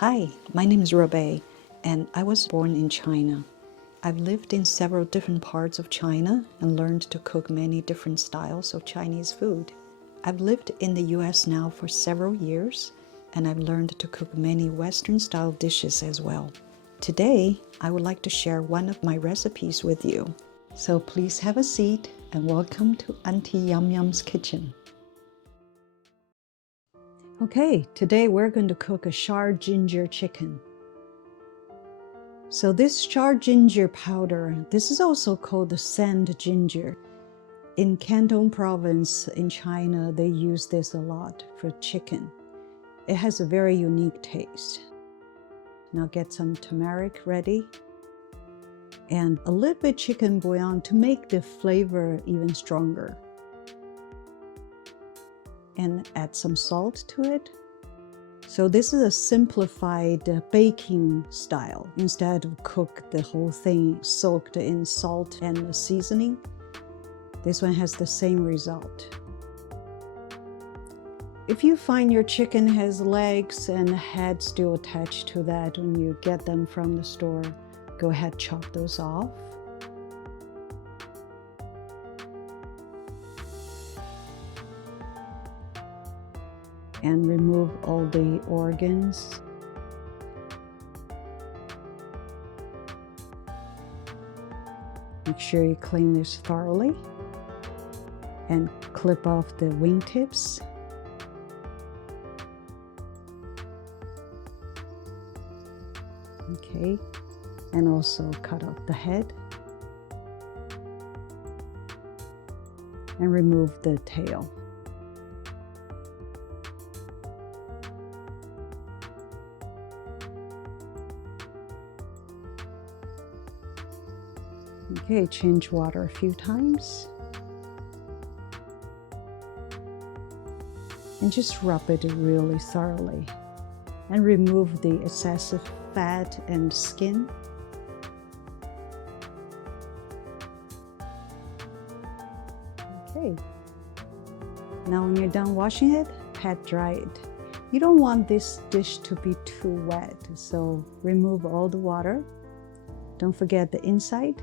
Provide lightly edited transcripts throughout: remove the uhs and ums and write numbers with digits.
Hi, my name is Robe, and I was born in China. I've lived in several different parts of China and learned to cook many different styles of Chinese food. I've lived in the US now for several years, and I've learned to cook many Western-style dishes as well. Today, I would like to share one of my recipes with you. So please have a seat and welcome to Auntie Yum Yum's kitchen. Okay, today we're going to cook a Shar Ginger Chicken. So this Shar Ginger powder, this is also called the sand ginger. In Canton province in China, they use this a lot for chicken. It has a very unique taste. Now get some turmeric ready and a little bit chicken bouillon to make the flavor even stronger. And add some salt to it. So this is a simplified baking style. Instead of cook the whole thing soaked in salt and seasoning, this one has the same result. If you find your chicken has legs and head still attached to that when you get them from the store, go ahead, chop those off. And remove all the organs. Make sure you clean this thoroughly and clip off the wingtips. Okay, and also cut off the head and remove the tail. Okay, change water a few times. And just rub it really thoroughly. And remove the excessive fat and skin. Okay. Now when you're done washing it, pat dry it. You don't want this dish to be too wet, so remove all the water. Don't forget the inside.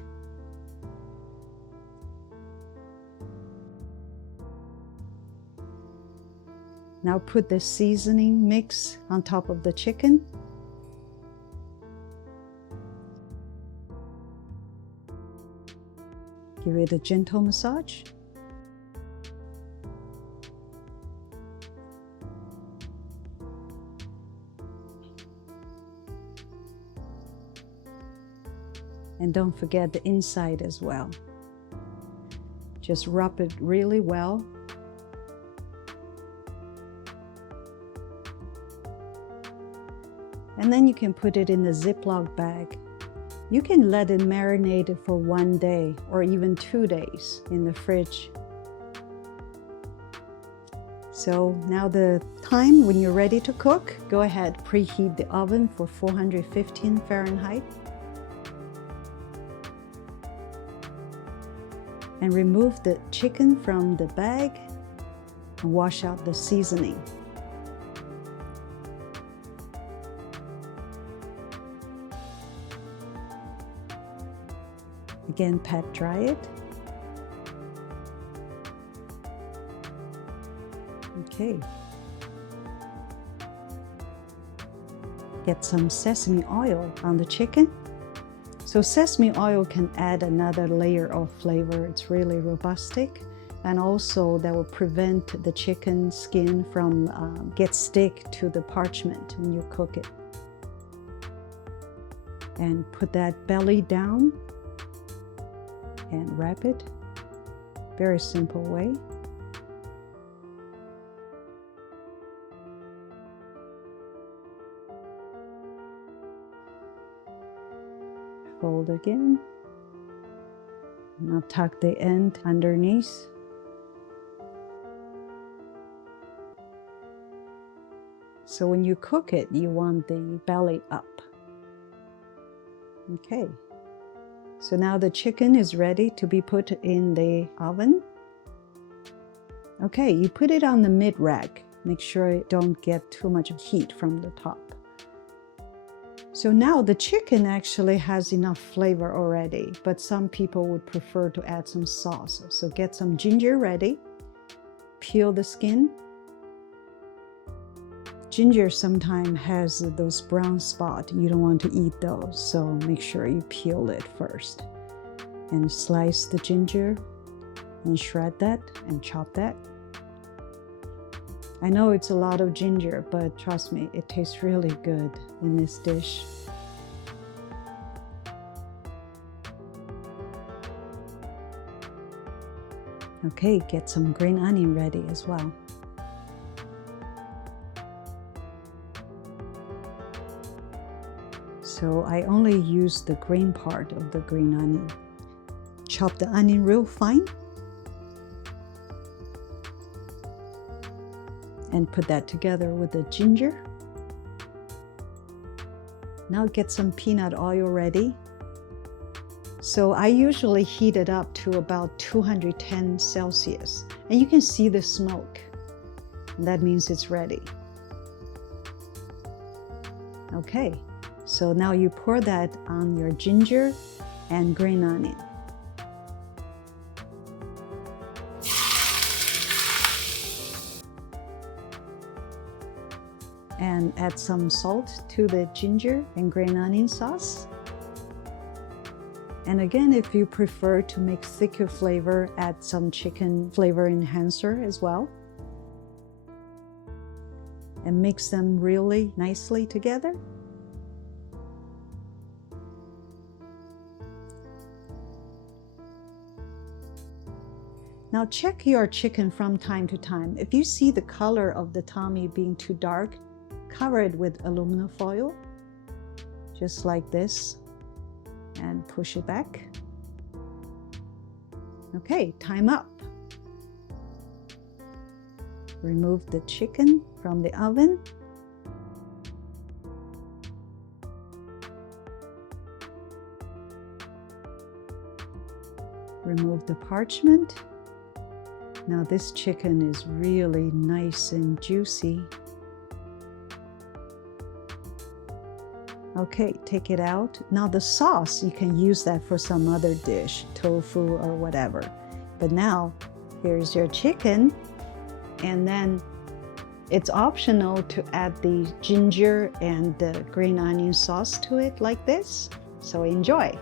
Now put the seasoning mix on top of the chicken. Give it a gentle massage. And don't forget the inside as well. Just rub it really well. And then you can put it in a Ziploc bag. You can let it marinate for 1 day or even 2 days in the fridge. So now the time when you're ready to cook, go ahead, preheat the oven for 415 Fahrenheit. And remove the chicken from the bag and wash out the seasoning. Again, pat dry it. Okay. Get some sesame oil on the chicken. So sesame oil can add another layer of flavor. It's really robustic, and also that will prevent the chicken skin from get stick to the parchment when you cook it. And put that belly down and wrap it. Very simple way. Fold again. Now tuck the end underneath. So when you cook it, you want the belly up. Okay. So now the chicken is ready to be put in the oven. Okay, you put it on the mid-rack. Make sure it don't get too much heat from the top. So now the chicken actually has enough flavor already, but some people would prefer to add some sauce. So get some ginger ready, peel the skin. Ginger sometimes has those brown spots. You don't want to eat those, so make sure you peel it first. And slice the ginger and shred that and chop that. I know it's a lot of ginger, but trust me, it tastes really good in this dish. Okay, get some green onion ready as well. So I only use the green part of the green onion. Chop the onion real fine. And put that together with the ginger. Now get some peanut oil ready. So I usually heat it up to about 210 Celsius. And you can see the smoke. That means it's ready. Okay, so now you pour that on your ginger and green onion. And add some salt to the ginger and green onion sauce. And again, if you prefer to make thicker flavor, add some chicken flavor enhancer as well. And mix them really nicely together. Now check your chicken from time to time. If you see the color of the tummy being too dark, cover it with aluminum foil, just like this, and push it back. Okay, time up. Remove the chicken from the oven. Remove the parchment. Now this chicken is really nice and juicy. Okay, take it out. Now the sauce, you can use that for some other dish, tofu or whatever. But now, here's your chicken. And then it's optional to add the ginger and the green onion sauce to it like this. So enjoy.